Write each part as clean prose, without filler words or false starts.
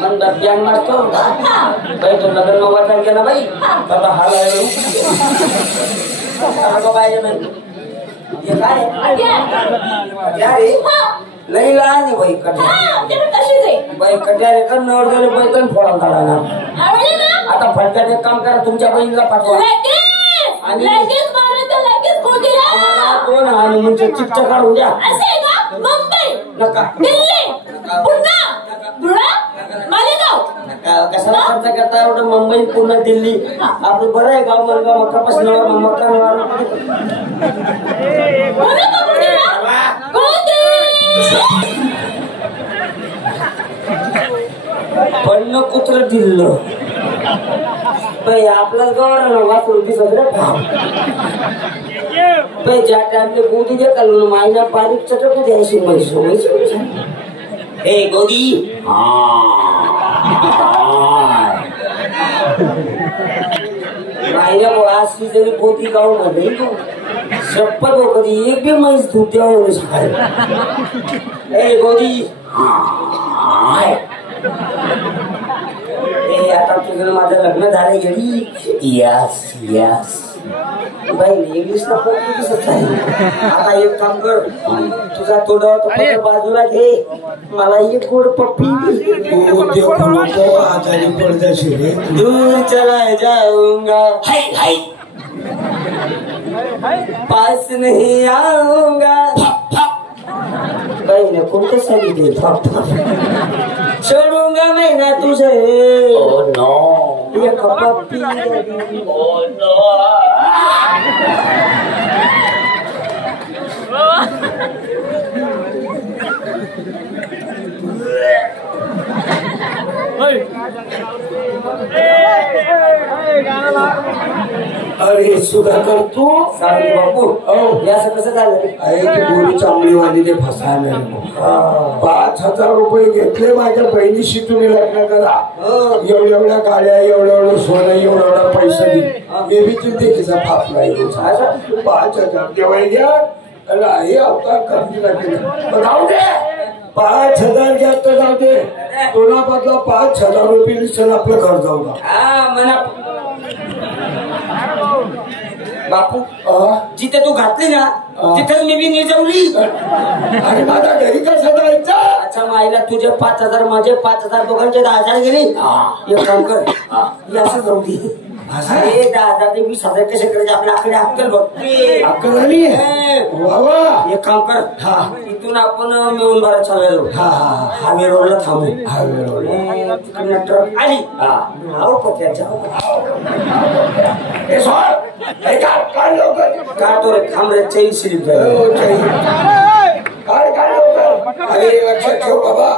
मन डब्यान मारतो बाई तो लग्न मग वाटण केला बाई आता हालायला आता पाहिजे नाही ये काय अरे लई लहान बाई कट्या बाई कट्या रे कर नवर गेले बाई पण फोडा काढायला आता फटक्याने काम करा तुमच्या बहिणीला पाठवा आणि कोण आणि म्हणजे चिठ्ठ्या काढून द्या नका कशाला खर्च करता एवढं मुंबई पुणे दिल्ली आपलं बरं आहे गाव मलगाव मक्कापासून मक्का पण कुत्र दिलं आपल्याच गावाला वाचून दिसत रे ज्या टाइमले गोदी दे काल मायना बारीक चटक द्यायची म्हैस ए गोदी मायना अशी जरी गोदी गाव मध्ये शपथ हो कधी एक बी म्हैस दूध द्यावं ए गोदी आता तुझं माझं लग्न झालं गेली यस यस बाई इंग्लिशला दिसत आहे आता एक काम कर तुझा तोडा बाजूला घे मला एक गोड पप्पी आजारी पडदाशी दूर चला जाऊंगा पास नहीं आऊंगा बाई ने कोणतं सांगितले छोड़ूंगा मैं ना तुझे oh no ये पप्पी oh no अरे सुधाकर तू सारी बापू याचं कसं झालं अरे ती गोरी चांगलीवालीने फसायला 5,000 रुपये घेतले माझ्या बहिणीशी तुम्ही लग्न करा एवढ्या गाड्या एवढं सोनं एवढा पैसे दिले बी चिंते तिचा पाप नाही 5,000 जेव्हा घ्या हे अवतार करतील जाऊ दे 5,000 घ्या तर जाऊ दे कोणा बदला 5,000 रुपये निश्चल आपलं घर जाऊ ना बापू जिथे तू घातली ना तिथेच मी बी निजवली अरे माझा घरी कसं जायचं अच्छा माईला तुझे 5,000 माझे 5,000 दोघांचे 10,000 गेले एक काम कर असं जाऊ दे 10,000 ते 20,000 कसे करायचे आपल्या आकडे अक्कल बघते अक्कल आली एक काम कर इथून आपण मिळून बारा चाललो हायवे रोडला थांबू हायवे रोड ट्रक आली काढतो रे थांब रे चैन स्लिप काय लवकर अरे लक्षात ठेव बाबा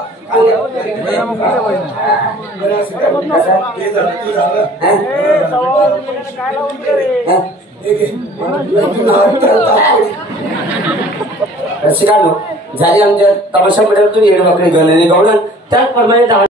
झाली आमच्या तमाशा मंडळातून येड बकरी गणने गवळण त्याचप्रमाणे